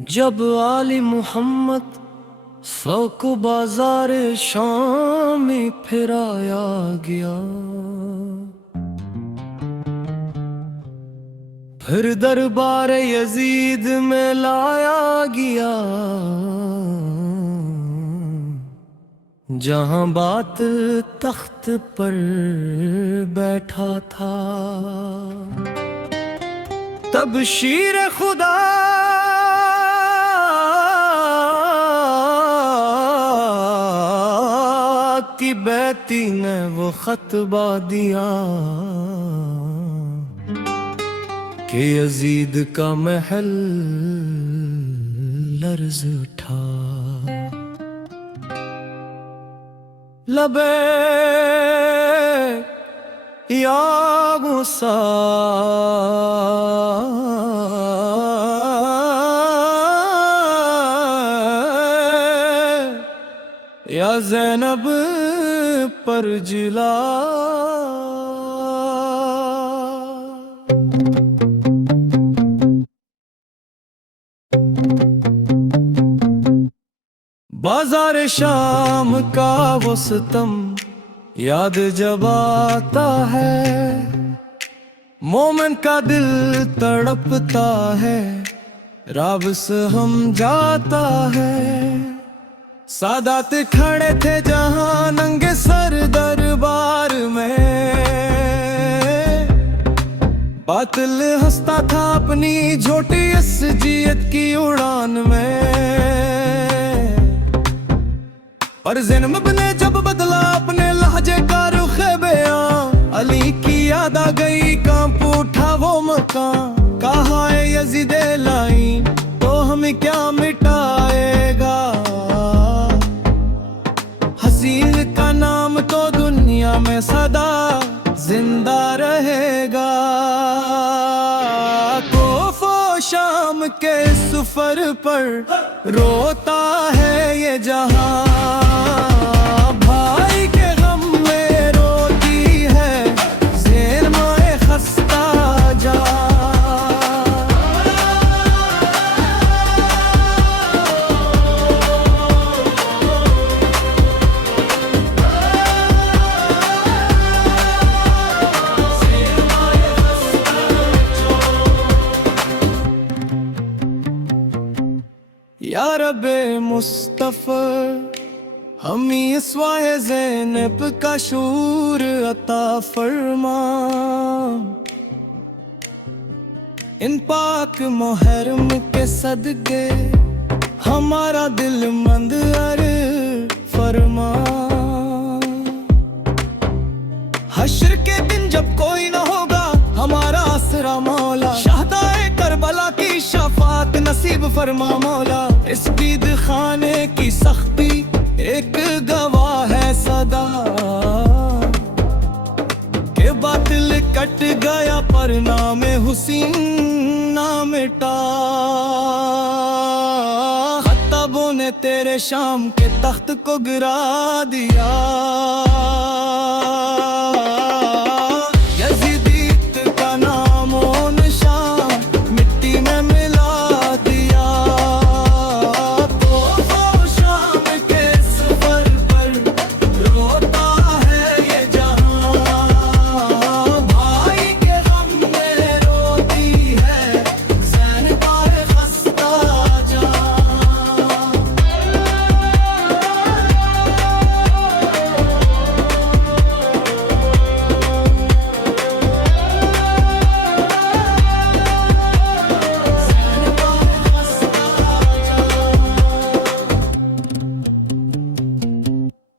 जब आली मोहम्मद को बाजार शाम में फिराया गया, फिर दरबार यजीद में लाया गया, जहां बात तख्त पर बैठा था। तब शीर खुदा की बेटी ने वो खतबा दिया कि यजीद का महल लर्ज़ उठा। लबे या मूसा या ज़ैनब पर जिला। बाजार शाम का वो सितम याद जब आता है, मोमिन का दिल तड़पता है, राब से हम जाता है। सादात खड़े थे जहां नंगे सर दरबार में, बातिल हंसता था अपनी झोटी असजियत की उड़ान में। पर ज़ैनब ने जब बदला अपने लहजे का रुखे बयां, अली की याद आ गई, कांप उठा वो मकान। कहा है यजीद लाई तो हमें क्या मिटाएगा, हसीन का नाम तो दुनिया में सदा जिंदा रहेगा। कोफो शाम के सफर पर रोता है ये जहां, भाई के गम में रोती है ज़ैनब खस्ता जान। या रब्बे मुस्तफ़ा हमें स्वाहे ज़ैनब का शूर अता फरमा, इन पाक मुहर्रम के सदके हमारा दिल मंद अर फरमा। हश्र के दिन जब कोई न होगा हमारा आसरा मौला, शहदाए करबला की शफात नसीब फरमा मौला। इस बीद खाने की सख्ती एक गवाह है सदा, के बातिल कट गया पर नामे हुसैन ना मिटा। खत्ताबों ने तेरे शाम के तख्त को गिरा दिया,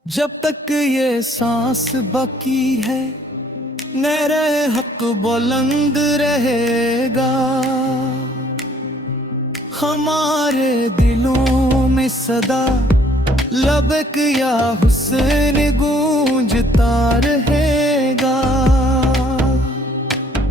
जब तक ये सांस बाकी है मेरे हक बुलंद रहेगा। हमारे दिलों में सदा लबक या हुस्न गूंजता रहेगा।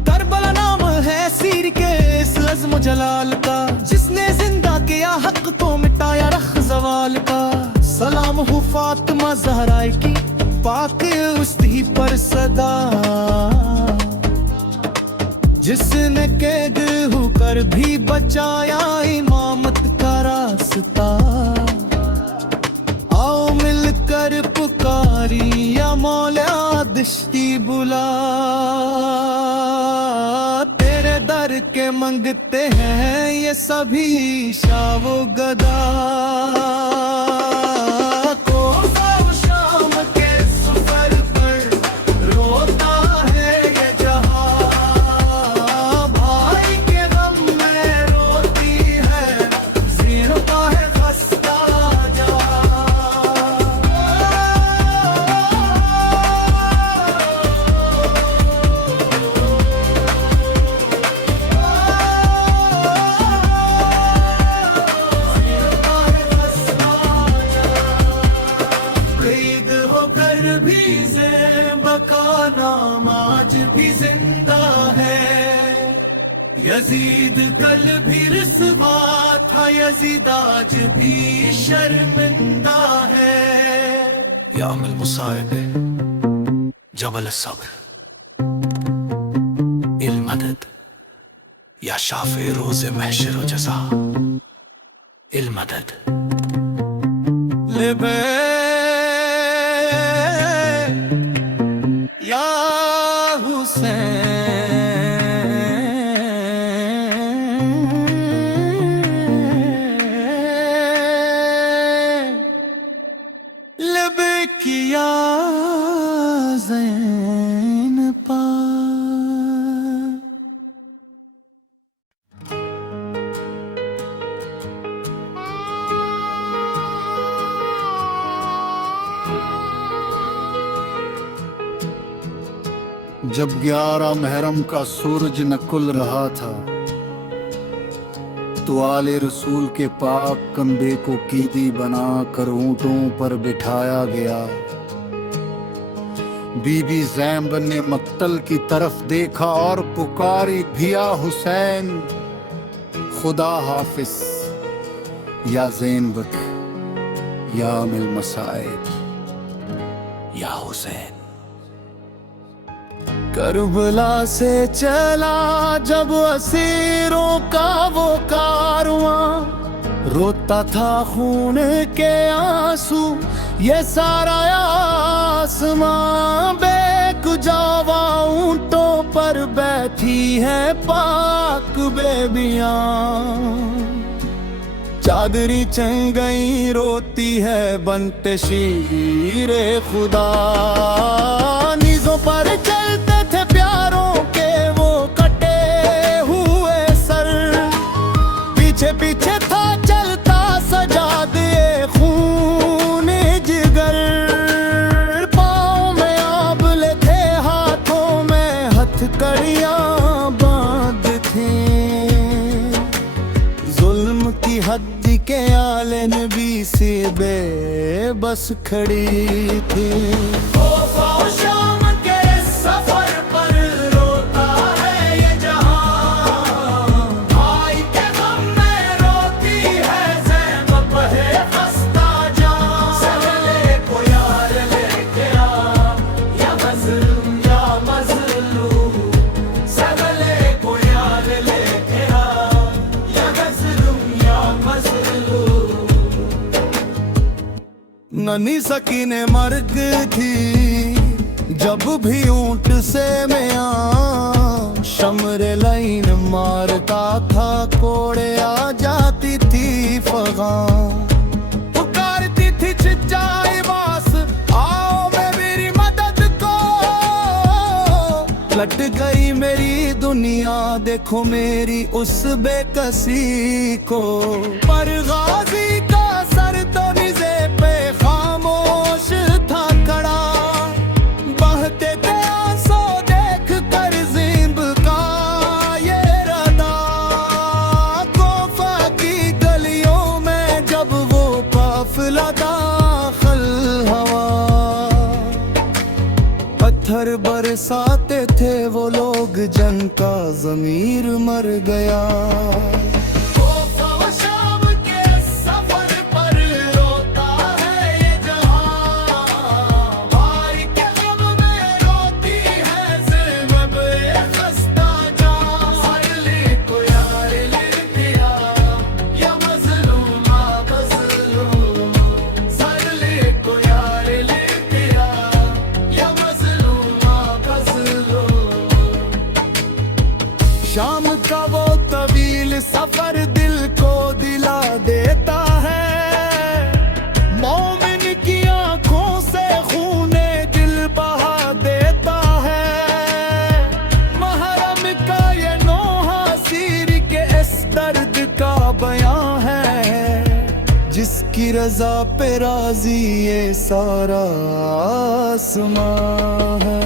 करबला नाम है सीर के इस अज़्म जलाल का, जिसने जिंदा किया हक को मिटाया रख ज़वाल का। सलाम हो फातिमा ज़हरा की पाक उस्ती पर सदा, जिसने कैद होकर भी बचाया इमामत का वास्ता। आओ मिलकर पुकारी या मौला दिश्ती बुला, तेरे दर के मंगते हैं ये सभी शावो गदा। नाम आज भी जिंदा है, यजीद कल भी रुसवा था, यजीद आज भी शर्मिंदा है। या अमिल मुसाइब जबल सब्र इल मदद, या शाफे रोज़े महशर व जज़ा इल मदद। लिबे या हुसैन लब किया ज़ैन पा। जब 11 मुहर्रम का सूरज नकुल रहा था, तो आले रसूल के पाक कंधे को कीदी बना कर ऊंटों पर बिठाया गया। बीबी ज़ैनब ने मक्तल की तरफ देखा और पुकारी, भिया हुसैन खुदा हाफिज, या ज़ैनब या मिल मसाइब, या हुसैन। करबला से चला जब असीरों का वो कारवां, रोता था खून के आंसू ये सारा आसमां। बेकुजावा ऊंटों पर बैठी है पाक बेबियां, चादरी चंगई रोती है बनते शीरे खुदा। निज़ों पर चलते थे प्यारों के वो कटे हुए सर, पीछे पीछे था चलता सजाद ये खून जिगर। पाँव में आबले थे, हाथों में हथकड़ियाँ बांध थी, जुल्म की हद के आले नबी से बेबस खड़ी थी। शाम के सफर पर रोता है ये जहां, भाई के गम में रोती है ज़ैनब है खस्ता जान। सगले को यार लेके आ, या मज़लूम या मज़लूम, सगले को यार लेके आ, या मज़लूम या मज़लूम। नन्ही सकीने मर्ग थी जब भी ऊंट से मैं शमरे लाइन मारता था, कोड़े आ जाती थी फगा। पुकारती थी चिच्चाई बास, आओ मैं मेरी मदद को। लट गई मेरी दुनिया, देखो मेरी उस बेकसी को। पर गाजी का सर तो निज़े पे खामोश था खड़ा, बहते थे आंसू देख कर ज़िंब का ये रदा। कोफा की गलियों में जब वो काफिला दाखिल हवा, पत्थर बरसाते थे वो लोग, जन का ज़मीर मर गया। सफर दिल को दिला देता है, मोमिन की आंखों से खूने दिल बहा देता है। महरम का ये नोहा सीर के इस दर्द का बयां है, जिसकी रजा पे राजी ये सारा आसमां है।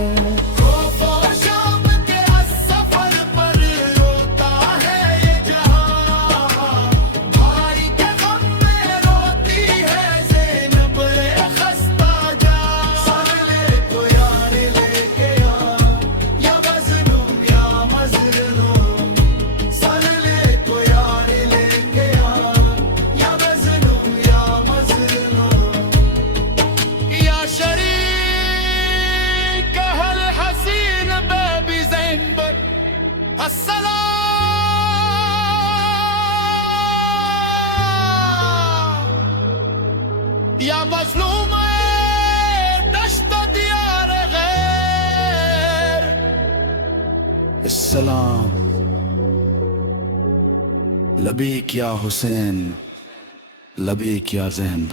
या मजलूम दश्त दियार गैर, अस्सलाम लबीक या हुसैन, लबीक या ज़ैनब।